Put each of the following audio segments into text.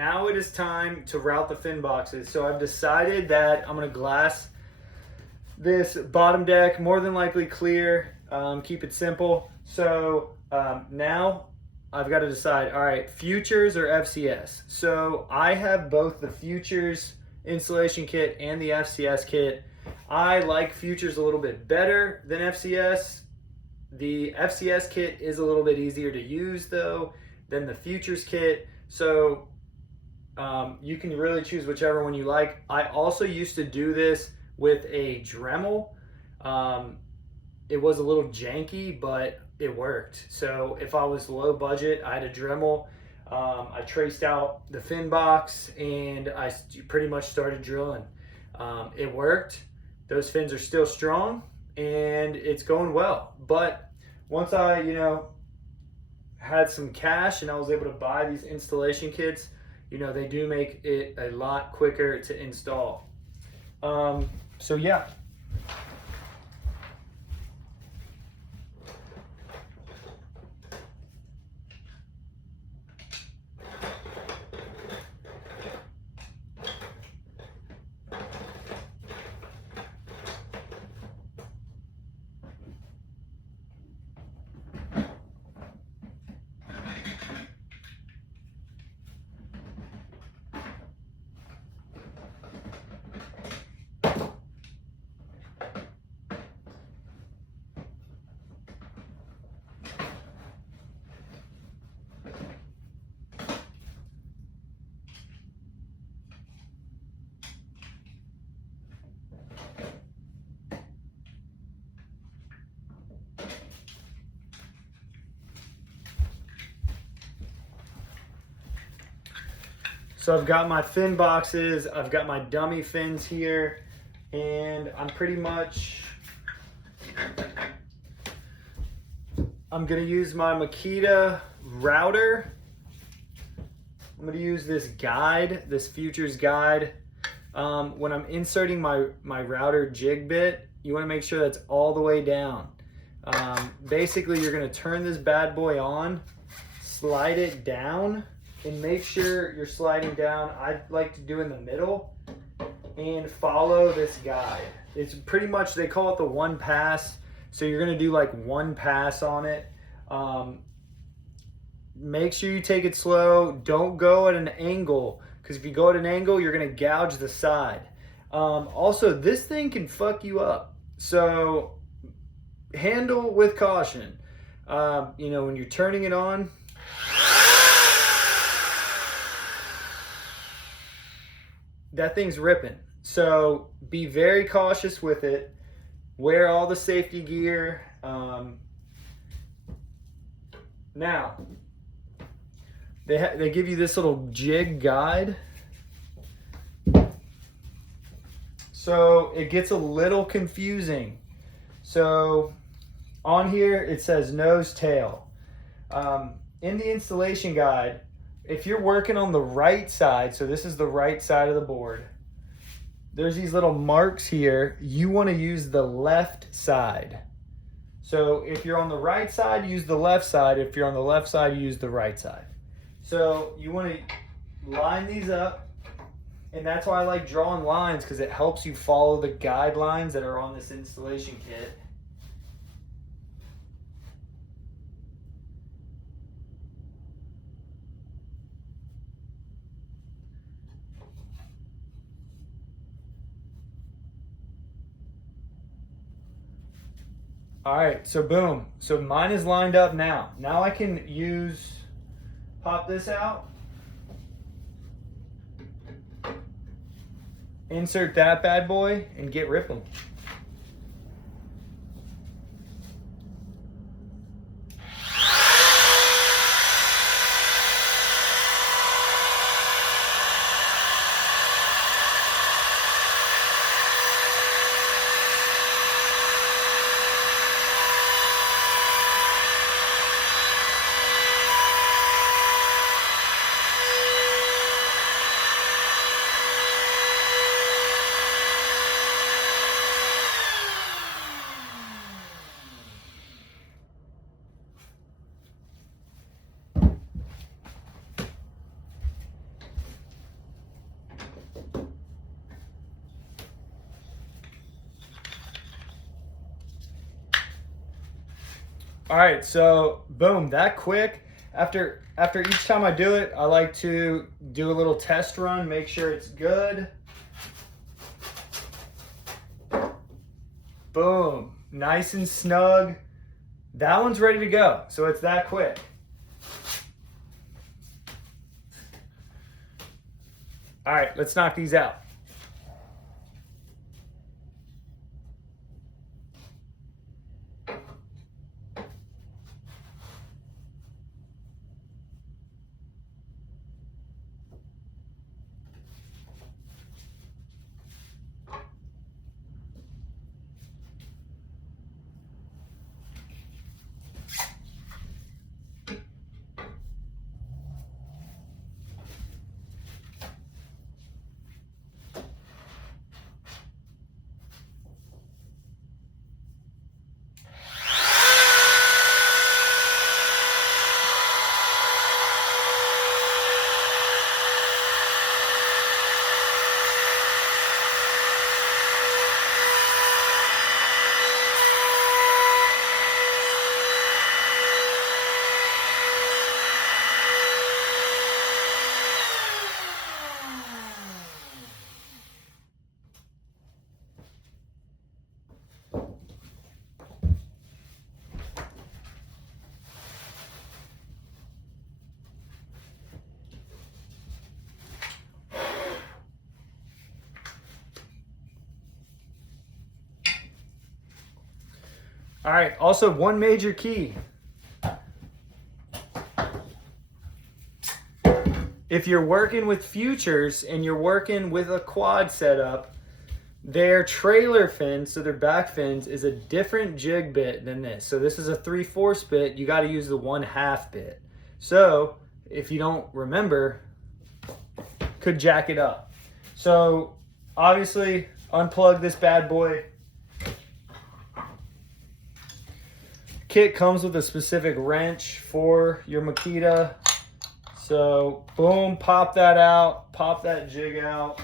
Now it is time to route the fin boxes. So I've decided that I'm gonna glass this bottom deck, more than likely clear, keep it simple. So now I've got to decide, all right, Futures or FCS. So I have both the Futures installation kit and the FCS kit. I like Futures a little bit better than FCS. The FCS kit is a little bit easier to use though than the Futures kit. So you can really choose whichever one you like. I also used to do this with a Dremel. It was a little janky, but it worked. So if I was low budget, I had a Dremel. I traced out the fin box and I pretty much started drilling. It worked. Those fins are still strong and it's going well. But once I, had some cash and I was able to buy these installation kits, they do make it a lot quicker to install. So yeah. So I've got my fin boxes, I've got my dummy fins here, and I'm gonna use my Makita router. I'm gonna use this guide, this Futures guide. When I'm inserting my router jig bit, you wanna make sure that's all the way down. Basically, you're gonna turn this bad boy on, slide it down, and make sure you're sliding down. I like to do in the middle and follow this guide. It's pretty much, they call it the one pass. So you're gonna do like one pass on it. Make sure you take it slow. Don't go at an angle, because if you go at an angle, you're gonna gouge the side. Also, this thing can fuck you up. So handle with caution. When you're turning it on, that thing's ripping. So be very cautious with it. Wear all the safety gear. Now, they give you this little jig guide. So it gets a little confusing. So on here it says nose tail. In the installation guide, if you're working on the right side, so this is the right side of the board, there's these little marks here. You want to use the left side. So if you're on the right side, use the left side. If you're on the left side, use the right side. So you want to line these up. And that's why I like drawing lines, because it helps you follow the guidelines that are on this installation kit. All right, so boom. So mine is lined up now. Now I can pop this out, insert that bad boy, and get ripping. All right, so boom, that quick. After each time I do it, I like to do a little test run, make sure it's good. Boom, nice and snug. That one's ready to go, so it's that quick. All right, let's knock these out. All right, also one major key. If you're working with futures and you're working with a quad setup, their trailer fins, so their back fins, is a different jig bit than this. So this is a 3/4 bit, you gotta use the 1/2 bit. So if you don't remember, could jack it up. So obviously unplug this bad boy. Kit comes with a specific wrench for your Makita. So boom, pop that out, pop that jig out.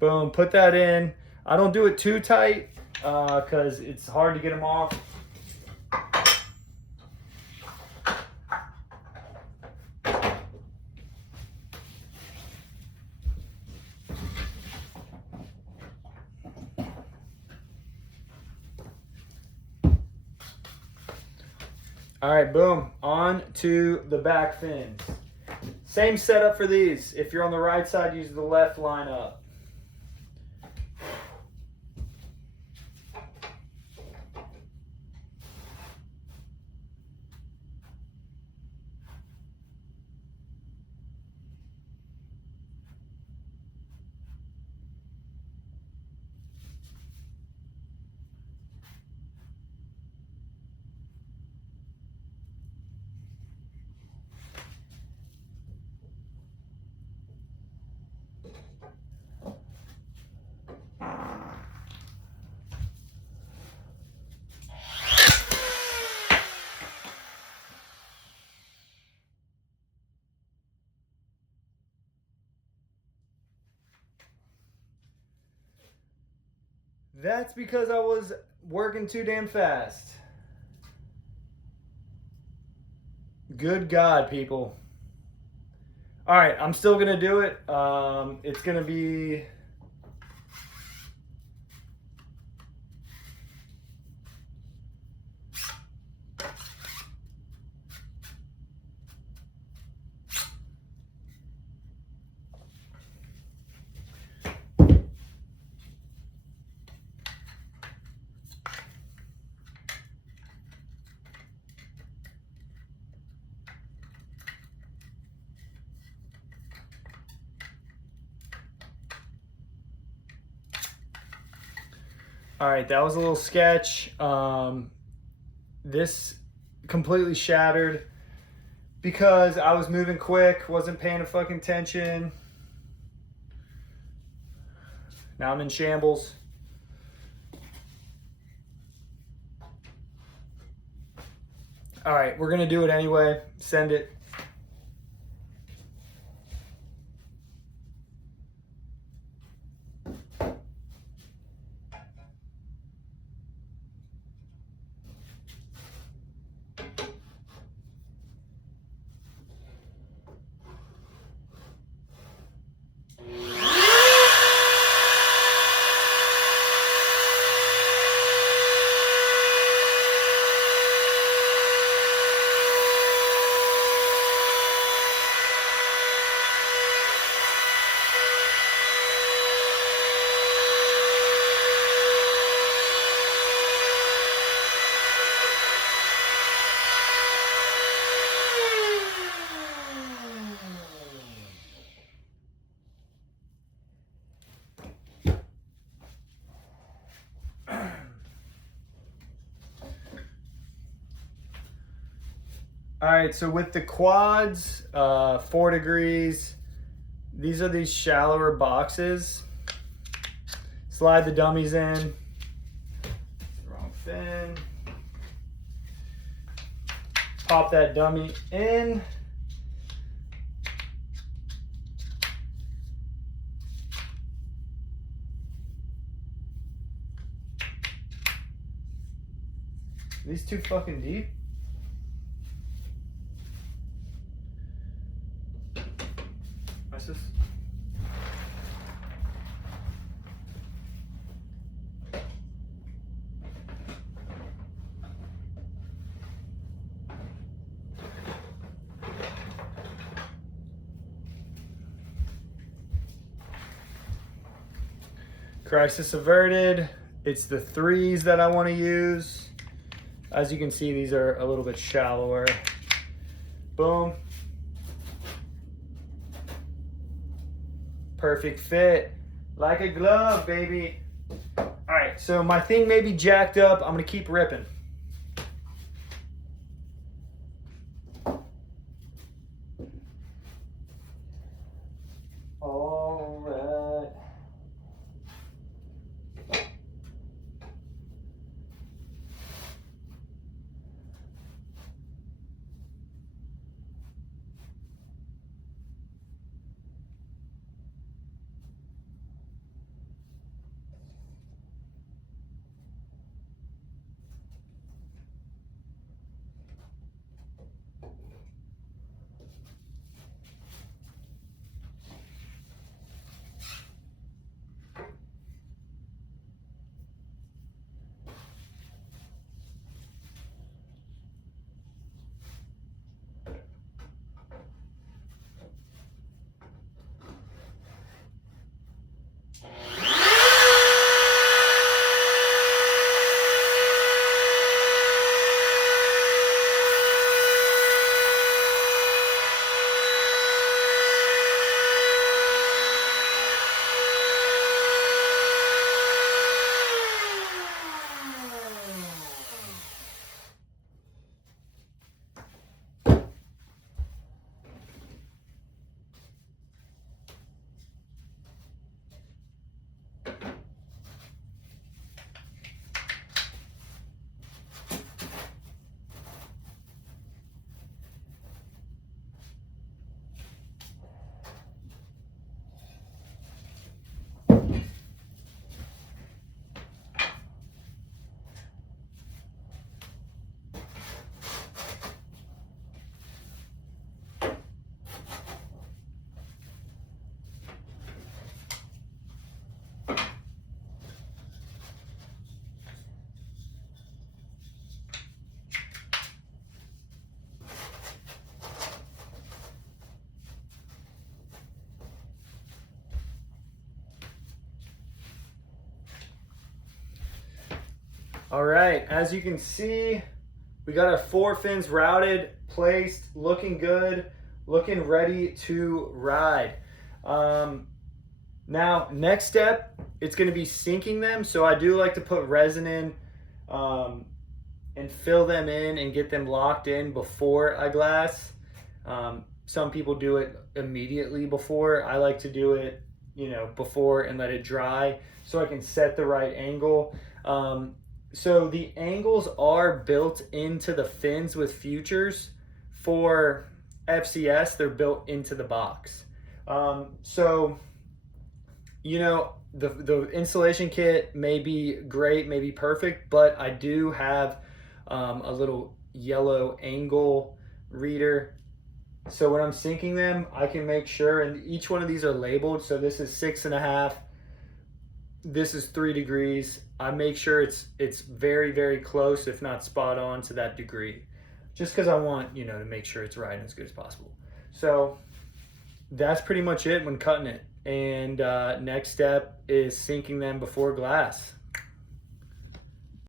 Boom, put that in. I don't do it too tight because it's hard to get them off. All right, boom, on to the back fins. Same setup for these. If you're on the right side, use the left line up. That's because I was working too damn fast. Good God, people. All right, I'm still gonna do it. It's gonna be all right, that was a little sketch. This completely shattered because I was moving quick, wasn't paying a fucking attention. Now I'm in shambles. All right, we're gonna do it anyway. Send it. All right, so with the quads, 4 degrees, these are these shallower boxes. Slide the dummies in. Wrong fin. Pop that dummy in. These too fucking deep. What's this? Crisis averted. It's the 3s that I want to use. As you can see, these are a little bit shallower. Boom. Perfect fit. Like a glove, baby. All right, so my thing may be jacked up. I'm gonna keep ripping. All right. All right, as you can see, we got our 4 fins routed, placed, looking good, looking ready to ride. Now, next step, it's gonna be sinking them. So I do like to put resin in and fill them in and get them locked in before I glass. Some people do it immediately before. I like to do it, you know, before and let it dry so I can set the right angle. So the angles are built into the fins with futures. For FCS, they're built into the box. So, you know, the installation kit may be great, may be perfect, but I do have a little yellow angle reader. So when I'm syncing them, I can make sure, and each one of these are labeled. So this is 6.5. This is 3 degrees. I make sure it's very, very close, if not spot on to that degree, just because I want, you know, to make sure it's right and as good as possible. So that's pretty much it when cutting it. And next step is syncing them before glass.